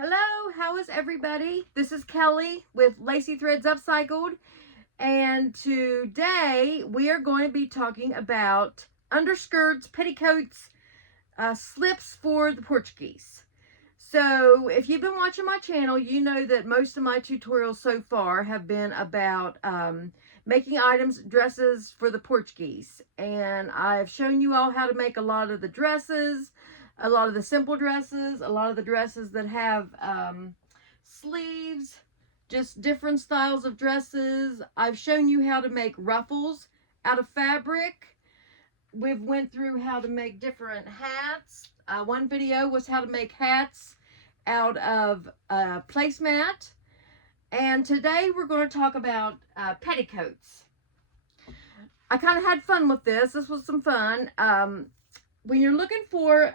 Hello, how is everybody? This is Kelly with Lacy Threads Upcycled, and today we are going to be talking about underskirts, petticoats, slips for the porch geese. So if you've been watching my channel, you know that most of my tutorials so far have been about making items, dresses for the porch geese. And I've shown you all how to make a lot of the dresses, a lot of the simple dresses, a lot of the dresses that have sleeves, just different styles of dresses. I've shown you how to make ruffles out of fabric. We've went through how to make different hats. One video was how to make hats out of placemat. And today we're going to talk about petticoats. I kind of had fun with this. This was some fun. When you're looking for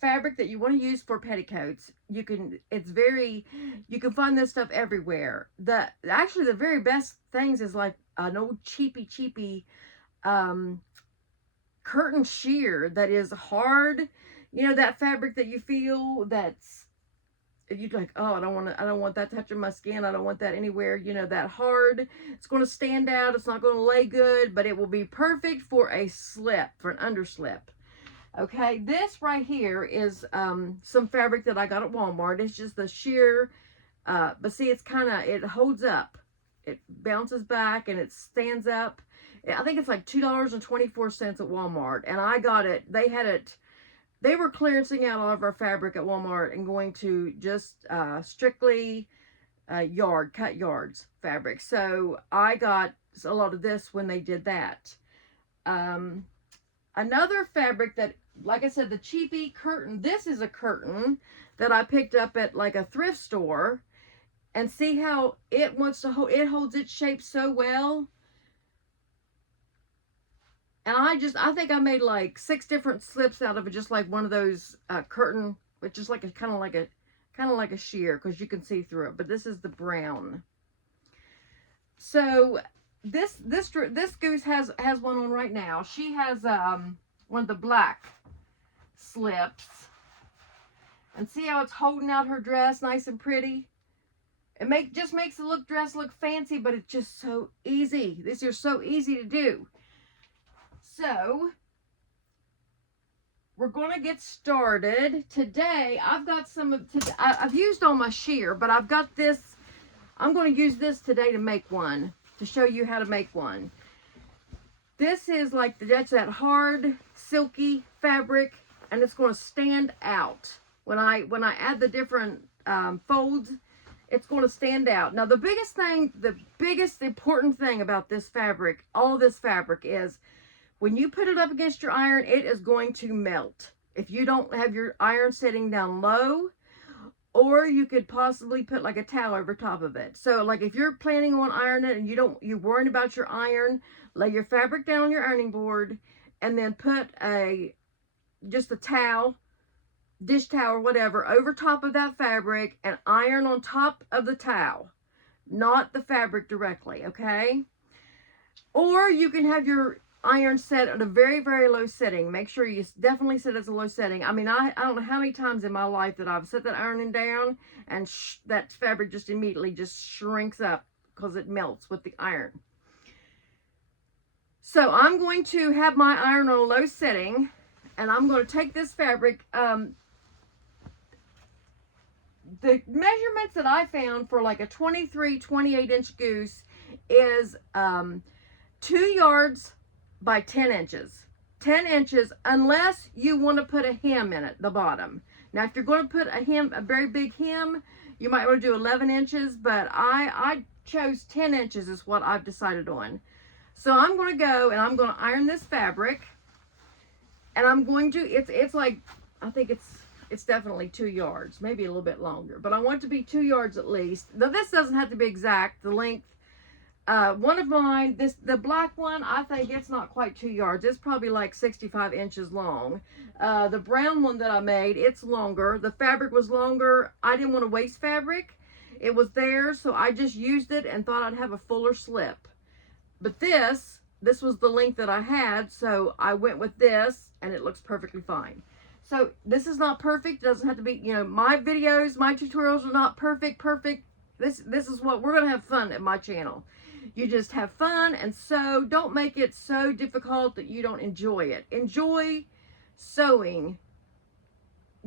fabric that you want to use for petticoats, you can find this stuff everywhere. Actually the very best things is like an old cheapy curtain sheer that is hard. You know, that fabric that you feel that's you're like, oh, I don't want that touching my skin. I don't want that anywhere. You know, that hard. It's going to stand out. It's not going to lay good, but it will be perfect for a slip, for an underslip. Okay, this right here is some fabric that I got at Walmart. It's just the sheer, but see, it holds up. It bounces back and it stands up. I think it's like $2.24 at Walmart. And I got it, they were clearancing out all of our fabric at Walmart and going to just strictly cut yards fabric. So I got a lot of this when they did that. Another fabric that, like I said, the cheapy curtain. This is a curtain that I picked up at like a thrift store, and see how it wants to hold. It holds its shape so well. And I think I made like 6 different slips out of it, just like one of those curtain, which is like kind of like a sheer, because you can see through it. But this is the brown. So this goose has one on right now. She has one of the black slips, and see how it's holding out her dress nice and pretty. It just makes the dress look fancy, but it's just so easy. These are so easy to do. So we're going to get started today. I've got I've used all my sheer, but I've got this. I'm going to use this today to make one, to show you how to make one. This is like that's that hard silky fabric, and it's going to stand out when I add the different folds. It's going to stand out. Now the biggest important thing about this fabric, all of this fabric, is when you put it up against your iron, it is going to melt. If you don't have your iron sitting down low, or you could possibly put like a towel over top of it. So like if you're planning on ironing it and you're worried about your iron, lay your fabric down on your ironing board and then put just a towel, dish towel or whatever, over top of that fabric and iron on top of the towel, not the fabric directly, okay? Or you can have your iron set at a very, very low setting. Make sure you definitely set it as a low setting. I mean, I don't know how many times in my life that I've set that ironing down and that fabric just immediately just shrinks up because it melts with the iron. So I'm going to have my iron on a low setting, and I'm going to take this fabric. The measurements that I found for like a 28 inch goose is 2 yards by 10 inches. 10 inches, unless you want to put a hem in it, the bottom. Now, if you're going to put a very big hem, you might want to do 11 inches, but I chose 10 inches is what I've decided on. So I'm going to go and I'm going to iron this fabric, and I'm going to, it's like, I think it's definitely 2 yards, maybe a little bit longer, but I want it to be 2 yards at least. Now, this doesn't have to be exact, the length. One of mine, the black one, I think it's not quite 2 yards. It's probably like 65 inches long. The brown one that I made, it's longer. The fabric was longer. I didn't want to waste fabric. It was there, so I just used it and thought I'd have a fuller slip. But this was the length that I had, so I went with this, and it looks perfectly fine. So this is not perfect. It doesn't have to be, you know, my videos, my tutorials are not perfect. This is what we're going to have fun at my channel. You just have fun, and so don't make it so difficult that you don't enjoy it. Enjoy sewing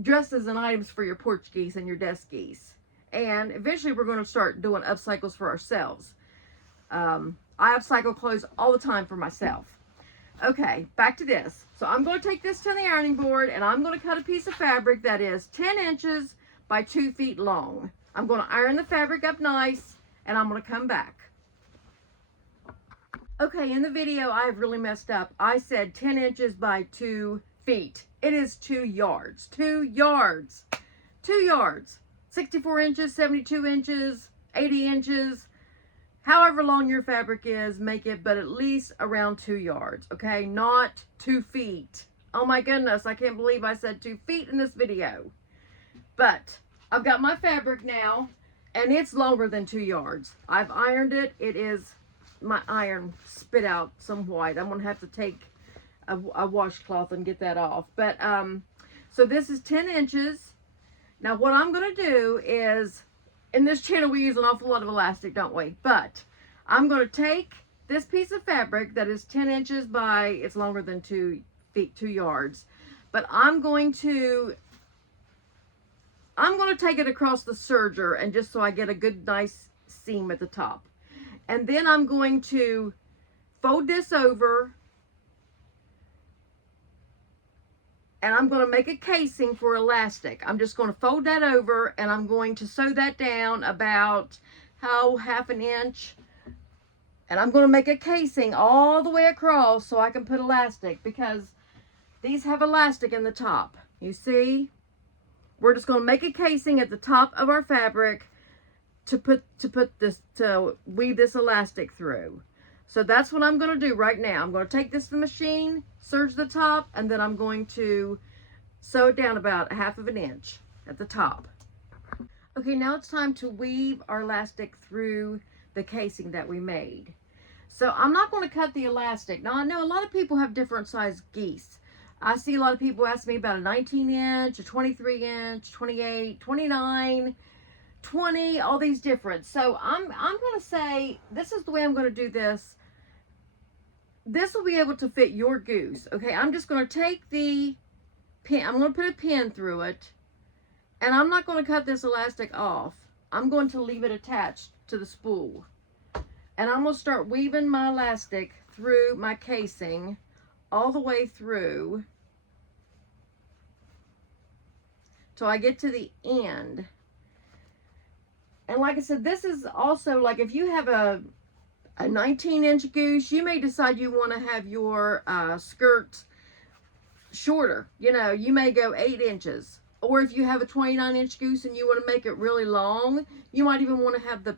dresses and items for your porch geese and your desk geese. And eventually we're going to start doing upcycles for ourselves. I upcycle clothes all the time for myself. Okay, back to this. So I'm going to take this to the ironing board, and I'm going to cut a piece of fabric that is 10 inches by 2 feet long. I'm going to iron the fabric up nice, and I'm going to come back. Okay, in the video, I have really messed up. I said 10 inches by 2 feet. It is 2 yards. 2 yards. 2 yards. 64 inches, 72 inches, 80 inches. However long your fabric is, make it but at least around 2 yards, okay? Not 2 feet. Oh my goodness, I can't believe I said 2 feet in this video. But I've got my fabric now, and it's longer than 2 yards. I've ironed it. It is, my iron spit out some white. I'm going to have to take a washcloth and get that off. But, so this is 10 inches. Now what I'm going to do is, in this channel, we use an awful lot of elastic, don't we? But I'm going to take this piece of fabric that is 10 inches by, it's longer than 2 feet, 2 yards. But I'm going to take it across the serger, and just so I get a good, nice seam at the top. And then I'm going to fold this over, and I'm going to make a casing for elastic. I'm just going to fold that over, and I'm going to sew that down about, half an inch. And I'm going to make a casing all the way across so I can put elastic, because these have elastic in the top. You see? We're just going to make a casing at the top of our fabric to weave this elastic through. So that's what I'm going to do right now. I'm going to take this to the machine, serge the top, and then I'm going to sew it down about 1/2 inch at the top. Okay, now it's time to weave our elastic through the casing that we made. So I'm not going to cut the elastic. Now I know a lot of people have different size geese. I see a lot of people ask me about a 19 inch, a 23 inch, 28, 29, 20, all these different. So I'm going to say, this is the way I'm going to do this. This will be able to fit your goose. Okay, I'm just going to take the pin, I'm going to put a pin through it, and I'm not going to cut this elastic off. I'm going to leave it attached to the spool. And I'm going to start weaving my elastic through my casing all the way through till I get to the end. And like I said, this is also, like, if you have a 19-inch goose, you may decide you want to have your skirt shorter. You know, you may go 8 inches. Or if you have a 29-inch goose and you want to make it really long, you might even want to have the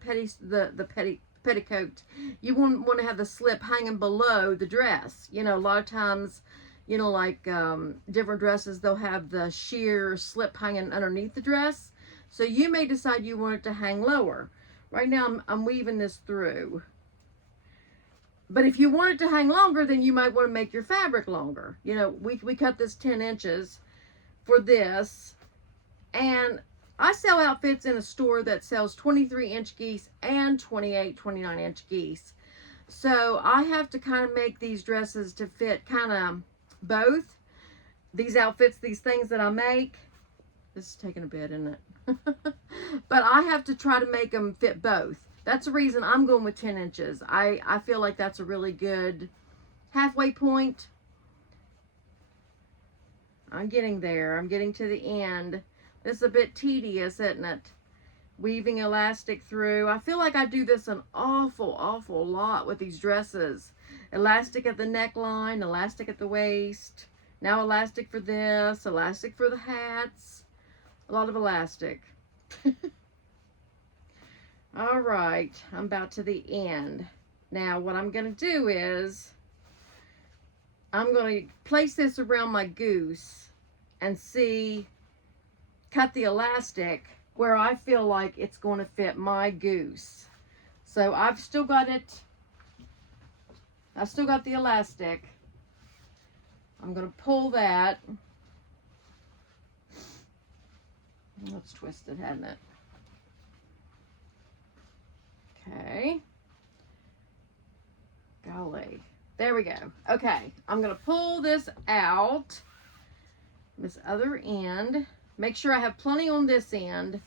petticoat. You want to have the slip hanging below the dress. You know, a lot of times, you know, like different dresses, they'll have the sheer slip hanging underneath the dress. So you may decide you want it to hang lower. Right now, I'm weaving this through. But if you want it to hang longer, then you might want to make your fabric longer. You know, we cut this 10 inches for this. And I sell outfits in a store that sells 23-inch geese and 28, 29-inch geese. So I have to kind of make these dresses to fit kind of both. These outfits, these things that I make. This is taking a bit, isn't it? But I have to try to make them fit both. That's the reason I'm going with 10 inches. I feel like that's a really good halfway point. I'm getting there. I'm getting to the end. This is a bit tedious, isn't it? Weaving elastic through. I feel like I do this an awful lot with these dresses. Elastic at the neckline, elastic at the waist. Now elastic for this, elastic for the hats. A lot of elastic. All right, I'm about to the end. Now what I'm going to do is I'm going to place this around my goose and cut the elastic where I feel like it's going to fit my goose. So I've still got it. I've still got the elastic. I'm going to pull that. It's twisted, hasn't it? Okay. Golly. There we go. Okay. I'm going to pull this out. This other end. Make sure I have plenty on this end.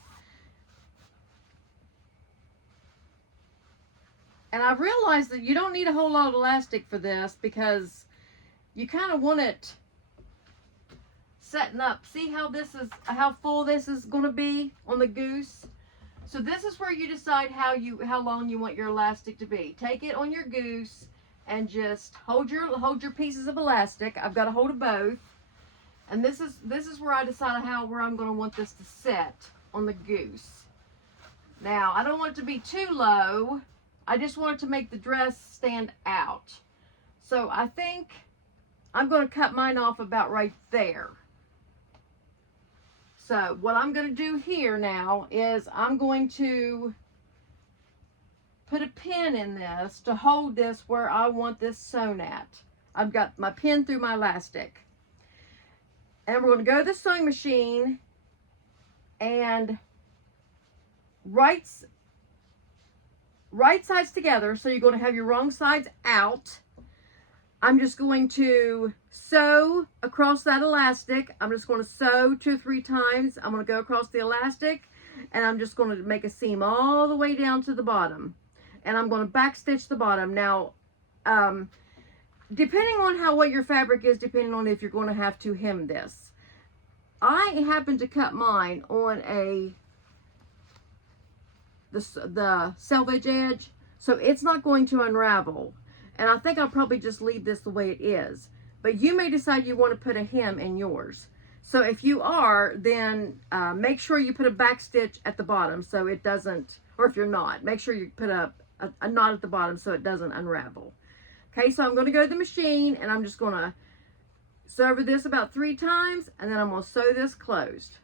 And I've realized that you don't need a whole lot of elastic for this because you kind of want it setting up. See how this is, how full this is going to be on the goose? So this is where you decide how long you want your elastic to be. Take it on your goose and just hold your pieces of elastic. I've got a hold of both. And this is where I decide where I'm going to want this to set on the goose. Now, I don't want it to be too low. I just want it to make the dress stand out. So I think I'm going to cut mine off about right there. So what I'm going to do here now is I'm going to put a pin in this to hold this where I want this sewn at. I've got my pin through my elastic. And we're going to go to the sewing machine and right sides together. So you're going to have your wrong sides out. I'm just going to sew across that elastic. I'm just going to sew 2 or 3 times. I'm going to go across the elastic and I'm just going to make a seam all the way down to the bottom. And I'm going to back stitch the bottom. Now, depending on what your fabric is, depending on if you're going to have to hem this. I happen to cut mine on the selvage edge, so it's not going to unravel. And I think I'll probably just leave this the way it is. But you may decide you want to put a hem in yours. So if you are, then make sure you put a back stitch at the bottom so it doesn't, or if you're not, make sure you put a knot at the bottom so it doesn't unravel. Okay, so I'm going to go to the machine and I'm just going to sew over this about 3 times and then I'm going to sew this closed.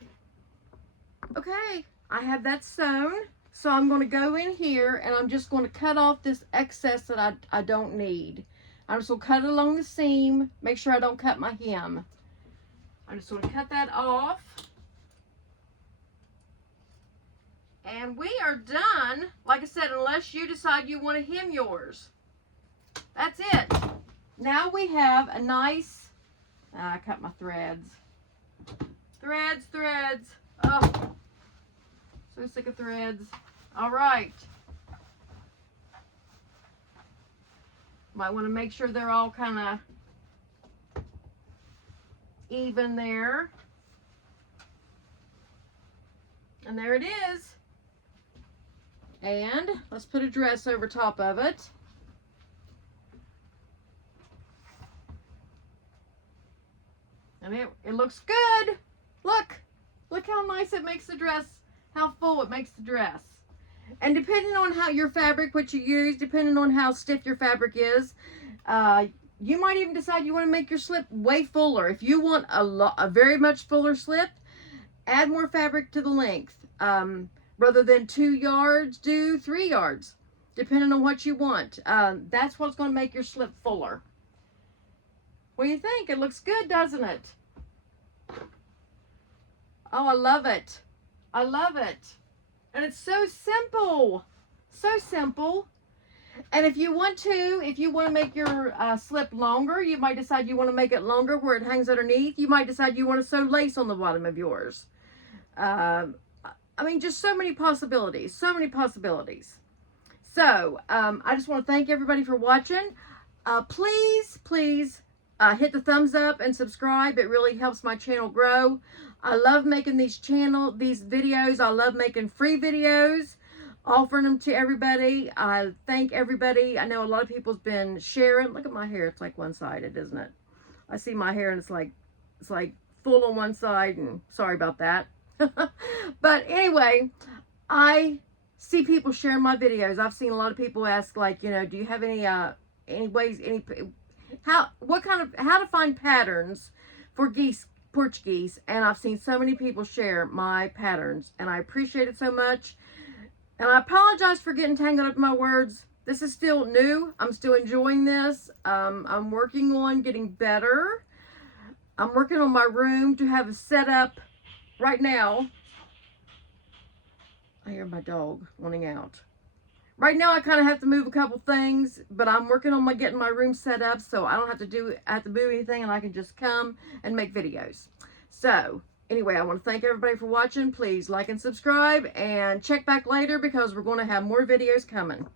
Okay, I have that sewn. So I'm going to go in here and I'm just going to cut off this excess that I don't need. I'm just going to cut it along the seam. Make sure I don't cut my hem. I'm just going to cut that off. And we are done. Like I said, unless you decide you want to hem yours. That's it. Now we have a nice, I cut my threads. Threads. Oh, so sick of threads. All right. Might want to make sure they're all kind of even there. And there it is. And let's put a dress over top of it. And it looks good. Look how nice it makes the dress, how full it makes the dress. And depending on how your fabric, what you use, depending on how stiff your fabric is, you might even decide you want to make your slip way fuller. If you want a very much fuller slip, add more fabric to the length. Rather than 2 yards, do 3 yards, depending on what you want. That's what's going to make your slip fuller. What do you think? It looks good, doesn't it? Oh, I love it. I love it. And it's so simple. So simple. And if you want to make your slip longer, you might decide you want to make it longer where it hangs underneath. You might decide you want to sew lace on the bottom of yours. I mean, just so many possibilities. So many possibilities. So, I just want to thank everybody for watching. Please hit the thumbs up and subscribe. It really helps my channel grow. I love making these videos. I love making free videos, offering them to everybody. I thank everybody. I know a lot of people's been sharing. Look at my hair. It's like one-sided, isn't it? I see my hair and it's like full on one side, and sorry about that. But anyway, I see people sharing my videos. I've seen a lot of people ask, like, you know, do you have any ways, how to find patterns for porch geese? And I've seen so many people share my patterns, and I appreciate it so much. And I apologize for getting tangled up in my words. This is still new. I'm still enjoying this. I'm working on getting better. I'm working on my room to have a setup right now. I hear my dog wanting out. Right now I kind of have to move a couple things, but I'm working on getting my room set up so I don't have to move anything, and I can just come and make videos. So anyway, I want to thank everybody for watching. Please like and subscribe, and check back later because we're going to have more videos coming.